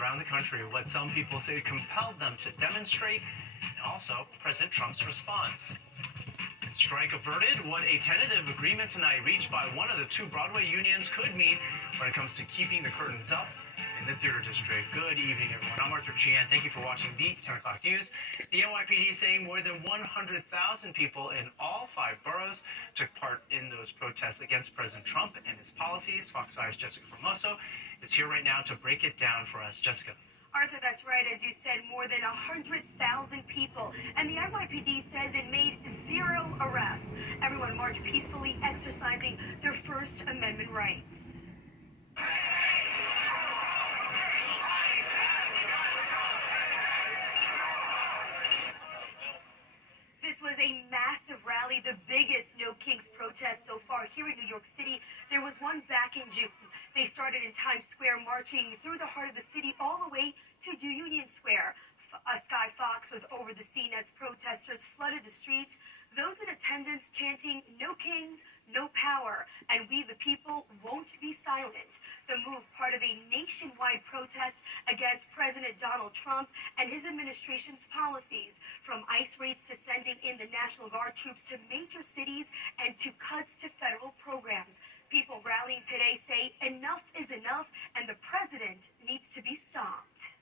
around the country, what some people say compelled them to demonstrate, and also President Trump's response. Strike averted. What a tentative agreement tonight reached by one of the two Broadway unions could mean when it comes to keeping the curtains up in the theater district. Good evening, everyone. I'm Arthur Chian. Thank you for watching the 10 o'clock news. The NYPD is saying more than 100,000 people in all 5 boroughs took part in those protests against President Trump and his policies. Fox 5's Jessica Formoso is here right now to break it down for us. Jessica. Arthur, that's right. As you said, more than 100,000 people. And the NYPD says it made 0 arrests. Everyone marched peacefully, exercising their First Amendment rights. This was a massive rally, the biggest No Kings protest so far here in New York City. There was one back in June. They started in Times Square, marching through the heart of the city all the way to Union Square. Sky Fox was over the scene as protesters flooded the streets, those in attendance chanting, "No Kings, no power, and we the people won't be silent." The move, part of a nationwide protest against President Donald Trump and his administration's policies, from ICE raids to sending in the National Guard troops to major cities and to cuts to federal programs. People rallying today say enough is enough and the president needs to be stopped.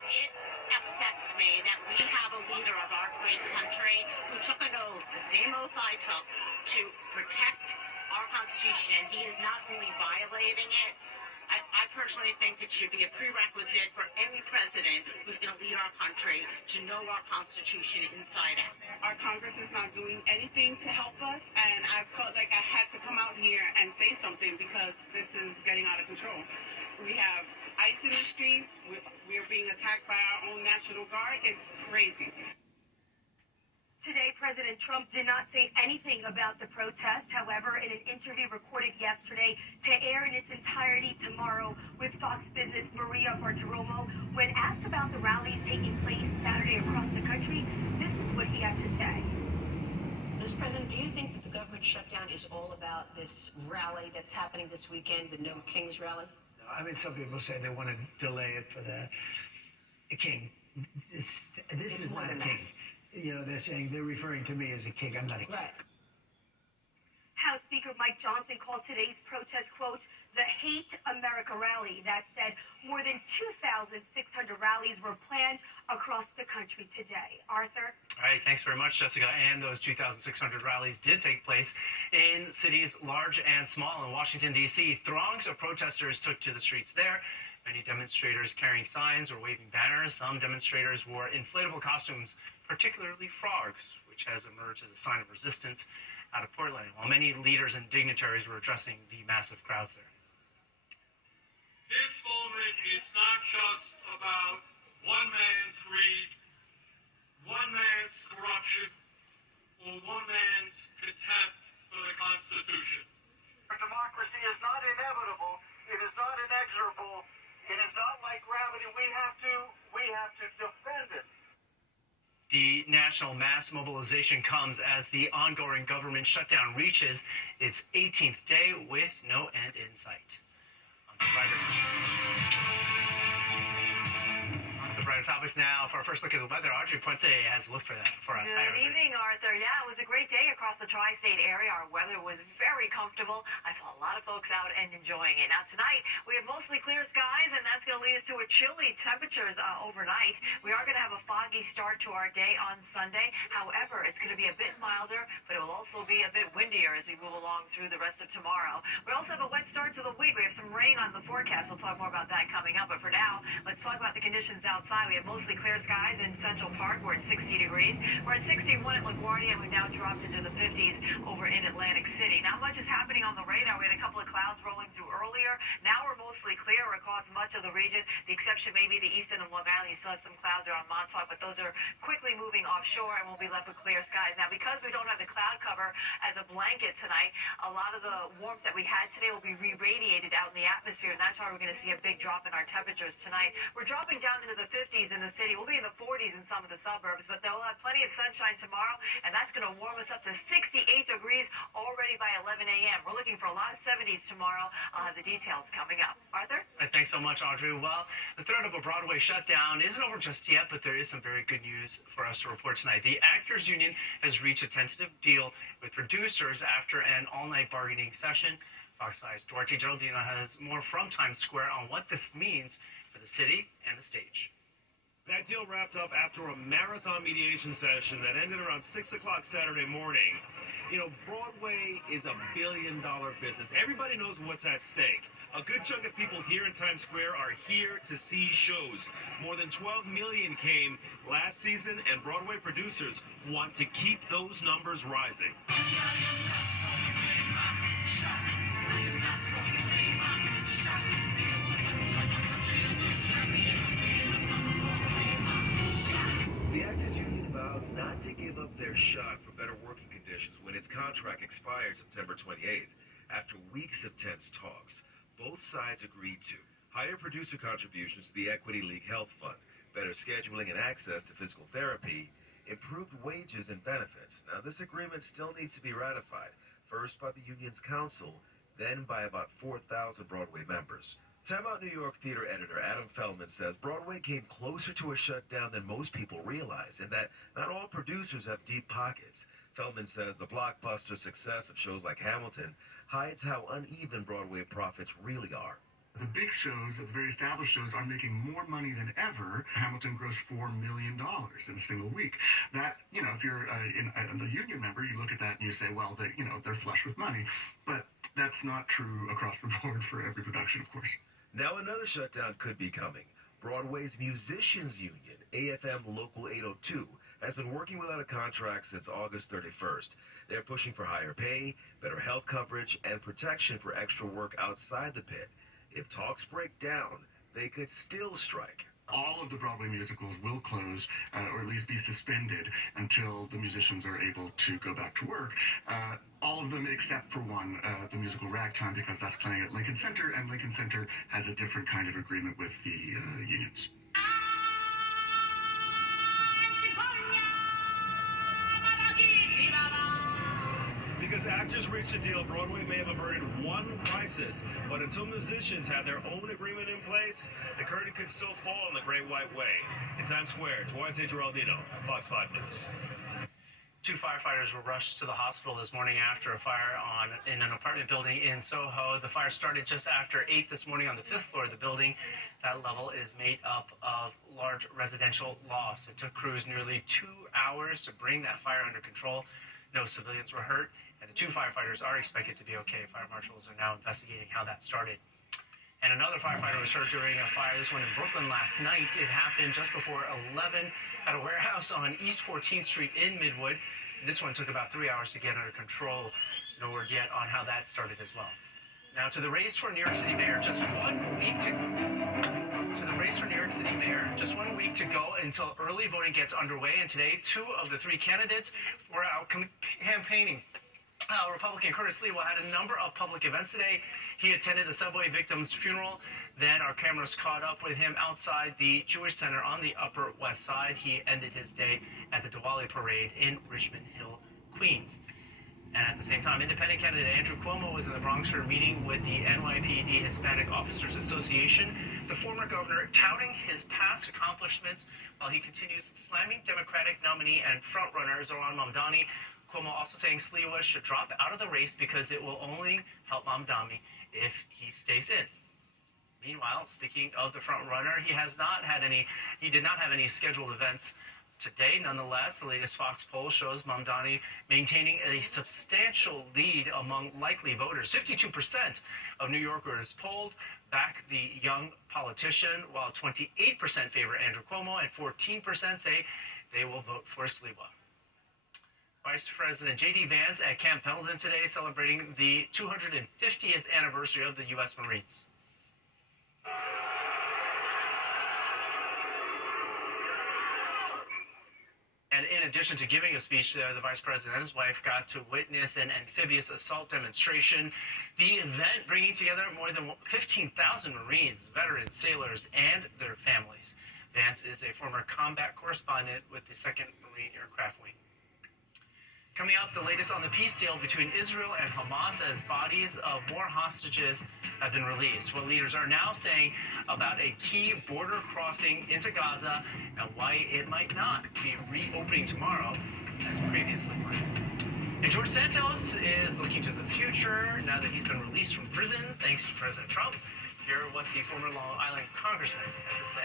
It upsets me that we have a leader of our great country who took an oath, the same oath I took, to protect our Constitution, and he is not only violating it, I personally think it should be a prerequisite for any president who's going to lead our country to know our Constitution inside out. Our Congress is not doing anything to help us, and I felt like I had to come out here and say something because this is getting out of control. We have ICE in the streets. We're being attacked by our own National Guard. It's crazy. Today, President Trump did not say anything about the protests. However, in an interview recorded yesterday to air in its entirety tomorrow with Fox Business' Maria Bartiromo, when asked about the rallies taking place Saturday across the country, this is what he had to say. Mr. President, do you think that the government shutdown is all about this rally that's happening this weekend, the No Kings rally? I mean, some people say they want to delay it for the king. This is not a king. You know, they're referring to me as a king. I'm not a king. Right. House Speaker Mike Johnson called today's protest, quote, the Hate America rally. That said, more than 2,600 rallies were planned across the country today. Arthur? All right, thanks very much, Jessica. And those 2,600 rallies did take place in cities large and small. In Washington, D.C., throngs of protesters took to the streets there. Many demonstrators carrying signs or waving banners. Some demonstrators wore inflatable costumes, particularly frogs, which has emerged as a sign of resistance out of Portland, while many leaders and dignitaries were addressing the massive crowds there. This moment is not just about one man's greed, one man's corruption, or one man's contempt for the Constitution. Our democracy is not inevitable. It is not inexorable. It is not like gravity. We have to defend it. The national mass mobilization comes as the ongoing government shutdown reaches its 18th day with no end in sight. On to brighter topics now. For our first look at the weather, Audrey Puente has a look for us. Good evening, Arthur. Yeah, it was a great day across the tri-state area. Our weather was very comfortable. I saw a lot of folks out and enjoying it. Now tonight, we have mostly clear skies, and that's going to lead us to a chilly temperatures overnight. We are going to have a foggy start to our day on Sunday. However, it's going to be a bit milder, but it will also be a bit windier as we move along through the rest of tomorrow. We also have a wet start to the week. We have some rain on the forecast. We'll talk more about that coming up. But for now, let's talk about the conditions outside. We have mostly clear skies in Central Park. We're at 60 degrees. We're at 61 at LaGuardia, and we've now dropped into the 50s over in Atlantic City. Not much is happening on the radar. We had a couple of clouds rolling through earlier. Now we're mostly clear across much of the region. The exception may be the eastern of Long Island. You still have some clouds around Montauk, but those are quickly moving offshore, and we'll be left with clear skies. Now, because we don't have the cloud cover as a blanket tonight, a lot of the warmth that we had today will be re-radiated out in the atmosphere, and that's why we're going to see a big drop in our temperatures tonight. We're dropping down into the 50s 60s in the city. We'll be in the 40s in some of the suburbs, but we'll have plenty of sunshine tomorrow, and that's going to warm us up to 68 degrees already by 11 a.m. We're looking for a lot of 70s tomorrow. I'll have the details coming up. Arthur? Thanks so much, Audrey. Well, the threat of a Broadway shutdown isn't over just yet, but there is some very good news for us to report tonight. The Actors Union has reached a tentative deal with producers after an all-night bargaining session. Fox 5's Duarte Geraldino has more from Times Square on what this means for the city and the stage. That deal wrapped up after a marathon mediation session that ended around 6 o'clock Saturday morning. You know, Broadway is a billion-dollar business. Everybody knows what's at stake. A good chunk of people here in Times Square are here to see shows. More than 12 million came last season, and Broadway producers want to keep those numbers rising. The Actors Union vowed not to give up their shot for better working conditions when its contract expired September 28th. After weeks of tense talks, both sides agreed to higher producer contributions to the Equity League Health Fund, better scheduling and access to physical therapy, improved wages and benefits. Now, this agreement still needs to be ratified, first by the union's council, then by about 4,000 Broadway members. Time Out New York theater editor Adam Feldman says Broadway came closer to a shutdown than most people realize, and that not all producers have deep pockets. Feldman says the blockbuster success of shows like Hamilton hides how uneven Broadway profits really are. The big shows, the very established shows, are making more money than ever. Hamilton grossed $4 million in a single week. That, you know, if you're a union member, you look at that and you say, well, they're flush with money. But that's not true across the board for every production, of course. Now another shutdown could be coming. Broadway's Musicians Union, AFM Local 802, has been working without a contract since August 31st. They're pushing for higher pay, better health coverage, and protection for extra work outside the pit. If talks break down, they could still strike. All of the Broadway musicals will close, or at least be suspended, until the musicians are able to go back to work. All of them except for one, the musical Ragtime, because that's playing at Lincoln Center, and Lincoln Center has a different kind of agreement with the unions. Because actors reached a deal, Broadway may have averted one crisis, but until musicians have their own agreement in place, the curtain could still fall on the Great White Way. In Times Square, Duarte Geraldino, Fox 5 News. 2 firefighters were rushed to the hospital this morning after a fire in an apartment building in Soho. The fire started just after 8 this morning on the 5th floor of the building. That level is made up of large residential lofts. It took crews nearly 2 hours to bring that fire under control. No civilians were hurt, and the 2 firefighters are expected to be okay. Fire marshals are now investigating how that started. And another firefighter was hurt during a fire, this one in Brooklyn last night. It happened just before 11 at a warehouse on East 14th Street in Midwood. This one took about 3 hours to get under control. No word yet on how that started as well. Now to the race for New York City Mayor, just 1 week just 1 week to go until early voting gets underway. And today, 2 of the 3 candidates were out campaigning. Republican Curtis Sliwa had a number of public events today. He attended a subway victim's funeral. Then our cameras caught up with him outside the Jewish Center on the Upper West Side. He ended his day at the Diwali Parade in Richmond Hill, Queens. And at the same time, independent candidate Andrew Cuomo was in the Bronx for a meeting with the NYPD Hispanic Officers Association. The former governor touting his past accomplishments while he continues slamming Democratic nominee and frontrunner Zohran Mamdani. Cuomo also saying Sliwa should drop out of the race because it will only help Mamdani if he stays in. Meanwhile, speaking of the frontrunner, he did not have any scheduled events today. Nonetheless, the latest Fox poll shows Mamdani maintaining a substantial lead among likely voters. 52% of New Yorkers polled back the young politician, while 28% favor Andrew Cuomo and 14% say they will vote for Sliwa. Vice President J.D. Vance at Camp Pendleton today celebrating the 250th anniversary of the U.S. Marines. And in addition to giving a speech there, the vice president and his wife got to witness an amphibious assault demonstration. The event bringing together more than 15,000 Marines, veterans, sailors, and their families. Vance is a former combat correspondent with the 2nd Marine Aircraft Wing. Coming up, the latest on the peace deal between Israel and Hamas as bodies of more hostages have been released. What leaders are now saying about a key border crossing into Gaza and why it might not be reopening tomorrow as previously planned. And George Santos is looking to the future now that he's been released from prison thanks to President Trump. Hear what the former Long Island congressman had to say.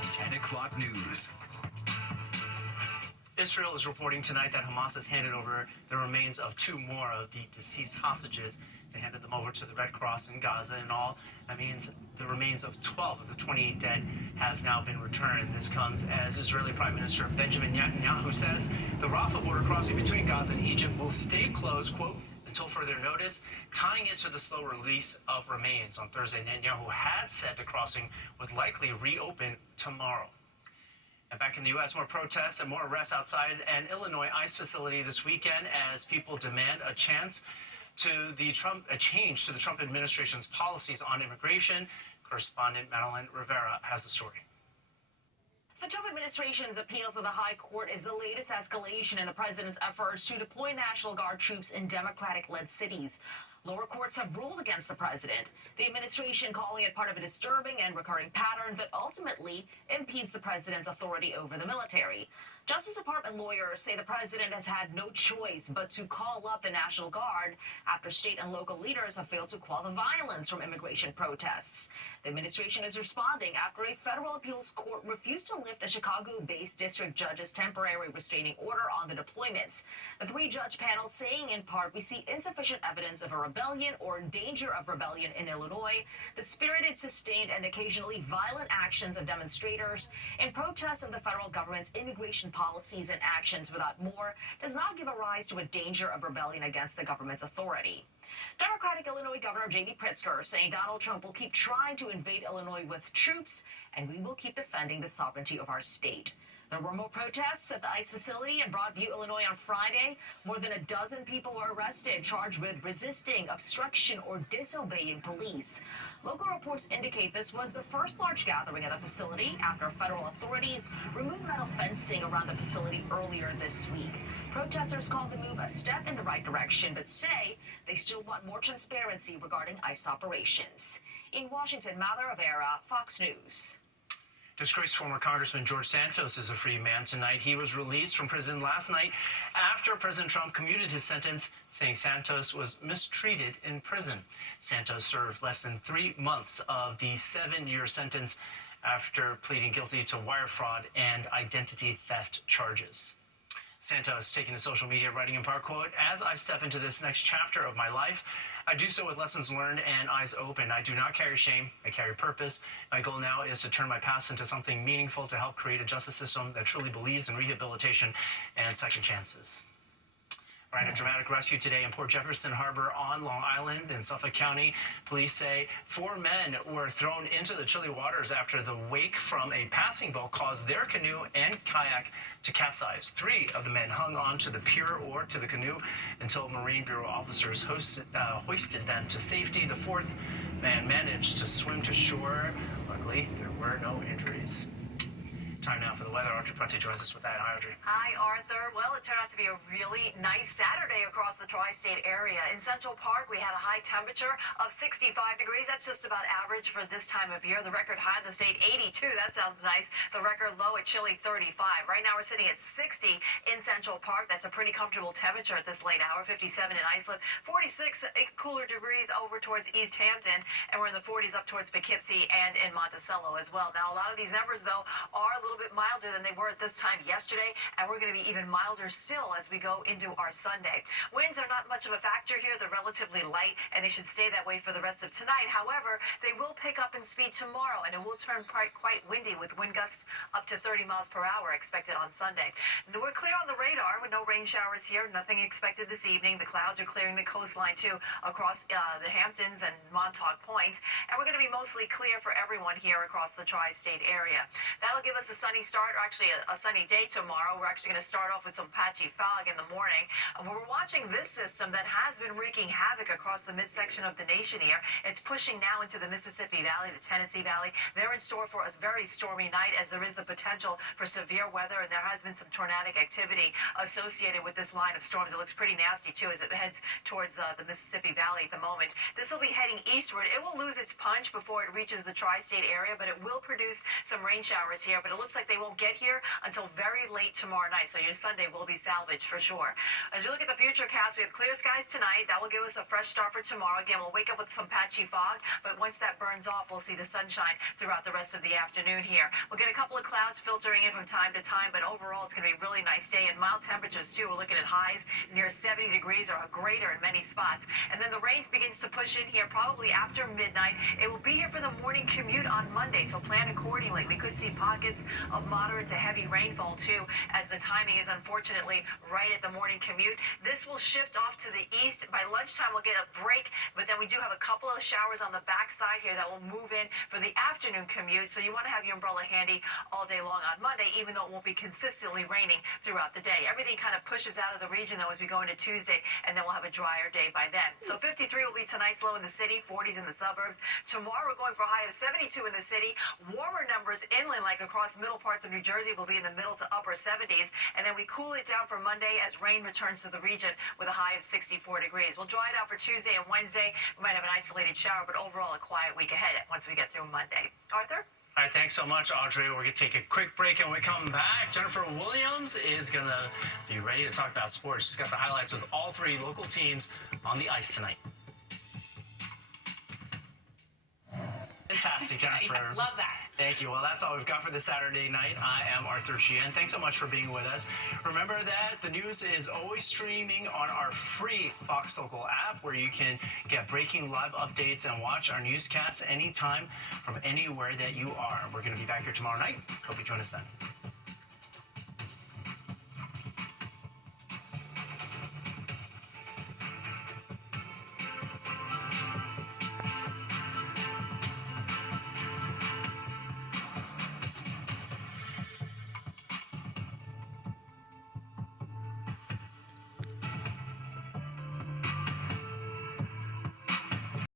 The 10 o'clock news. Israel is reporting tonight that Hamas has handed over the remains of 2 more of the deceased hostages. They handed them over to the Red Cross in Gaza. In all, that means the remains of 12 of the 28 dead have now been returned. This comes as Israeli Prime Minister Benjamin Netanyahu says the Rafah border crossing between Gaza and Egypt will stay closed, quote, until further notice, tying it to the slow release of remains. On Thursday, Netanyahu had said the crossing would likely reopen tomorrow. And back in the U.S., more protests and more arrests outside an Illinois ICE facility this weekend as people demand a change to the Trump administration's policies on immigration. Correspondent Madeline Rivera has the story. The Trump administration's appeal to the high court is the latest escalation in the president's efforts to deploy National Guard troops in Democratic-led cities. Lower courts have ruled against the president, the administration calling it part of a disturbing and recurring pattern that ultimately impedes the president's authority over the military. Justice Department lawyers say the president has had no choice but to call up the National Guard after state and local leaders have failed to quell the violence from immigration protests. The administration is responding after a federal appeals court refused to lift a Chicago-based district judge's temporary restraining order on the deployments. The 3-judge panel saying in part, we see insufficient evidence of a rebellion or danger of rebellion in Illinois, the spirited, sustained, and occasionally violent actions of demonstrators in protest of the federal government's immigration policies and actions without more does not give a rise to a danger of rebellion against the government's authority. Democratic Illinois Governor J.B. Pritzker saying Donald Trump will keep trying to invade Illinois with troops, and we will keep defending the sovereignty of our state. There were more protests at the ICE facility in Broadview, Illinois on Friday. More than a dozen people were arrested, charged with resisting, obstruction, or disobeying police. Local reports indicate this was the first large gathering at the facility after federal authorities removed metal fencing around the facility earlier this week. Protesters called the move a step in the right direction, but say they still want more transparency regarding ICE operations. In Washington, Mother Rivera, Fox News. Disgraced former Congressman George Santos is a free man tonight. He was released from prison last night after President Trump commuted his sentence, saying Santos was mistreated in prison. Santos served less than 3 months of the 7-year sentence after pleading guilty to wire fraud and identity theft charges. Santos taking to social media, writing in part, quote, as I step into this next chapter of my life, I do so with lessons learned and eyes open. I do not carry shame. I carry purpose. My goal now is to turn my past into something meaningful to help create a justice system that truly believes in rehabilitation and second chances. All right, a dramatic rescue today in Port Jefferson Harbor on Long Island in Suffolk County. Police say 4 men were thrown into the chilly waters after the wake from a passing boat caused their canoe and kayak to capsize. 3 of the men hung on to the pier or to the canoe until Marine Bureau officers hoisted them to safety. The 4th man managed to swim to shore. Luckily, there were no injuries. Time now for the weather. Audrey Prunty joins us with that. Hi, Audrey. Hi, Arthur. Well, it turned out to be a really nice Saturday across the tri-state area. In Central Park, we had a high temperature of 65 degrees. That's just about average for this time of year. The record high in the state, 82. That sounds nice. The record low at chilly 35. Right now, we're sitting at 60 in Central Park. That's a pretty comfortable temperature at this late hour. 57 in Iceland, 46 cooler degrees over towards East Hampton, and we're in the 40s up towards Poughkeepsie and in Monticello as well. Now, a lot of these numbers, though, are a little bit milder than they were at this time yesterday, and we're going to be even milder still as we go into our Sunday. Winds are not much of a factor here. They're relatively light, and they should stay that way for the rest of tonight. However, they will pick up in speed tomorrow, and it will turn quite windy with wind gusts up to 30 miles per hour expected on Sunday. Now, we're clear on the radar with no rain showers here. Nothing expected this evening. The clouds are clearing the coastline, too, across the Hamptons and Montauk Point, and we're going to be mostly clear for everyone here across the tri-state area. That'll give us a sunny start, or actually a sunny day tomorrow. We're actually going to start off with some patchy fog in the morning. We're watching this system that has been wreaking havoc across the midsection of the nation here. It's pushing now into the Mississippi Valley, the Tennessee Valley. They're in store for a very stormy night, as there is the potential for severe weather, and there has been some tornadic activity associated with this line of storms. It looks pretty nasty too as it heads towards the Mississippi Valley at the moment. This will be heading eastward. It will lose its punch before it reaches the tri-state area, but it will produce some rain showers here. But it looks like they won't get here until very late tomorrow night, so your Sunday will be salvaged for sure. As we look at the future cast, we have clear skies tonight. That will give us a fresh start for tomorrow. Again, we'll wake up with some patchy fog, but once that burns off, we'll see the sunshine throughout the rest of the afternoon here. We'll get a couple of clouds filtering in from time to time, but overall it's going to be a really nice day, and mild temperatures too. We're looking at highs near 70 degrees or greater in many spots. And then the rain begins to push in here probably after midnight. It will be here for the morning commute on Monday, so plan accordingly. We could see pockets of moderate to heavy rainfall too, as the timing is unfortunately right at the morning commute. This will shift off to the east. By lunchtime we'll get a break, but then we do have a couple of showers on the backside here that will move in for the afternoon commute, so you want to have your umbrella handy all day long on Monday, even though it won't be consistently raining throughout the day. Everything kind of pushes out of the region though as we go into Tuesday, and then we'll have a drier day by then. So 53 will be tonight's low in the city, 40s in the suburbs. Tomorrow we're going for a high of 72 in the city. Warmer numbers inland, like across middle parts of New Jersey, will be in the middle to upper 70s, and then we cool it down for Monday as rain returns to the region with a high of 64 degrees. We'll dry it out for Tuesday and Wednesday. We might have an isolated shower, but overall a quiet week ahead once we get through Monday. Arthur? All right, thanks so much, Audrey. We're going to take a quick break, and when we come back, Jennifer Williams is going to be ready to talk about sports. She's got the highlights with all three local teams on the ice tonight. Fantastic, Jennifer. Yes, love that. Thank you. Well, that's all we've got for this Saturday night. I am Arthur Sheehan. Thanks so much for being with us. Remember that the news is always streaming on our free Fox Local app, where you can get breaking live updates and watch our newscasts anytime from anywhere that you are. We're going to be back here tomorrow night. Hope you join us then.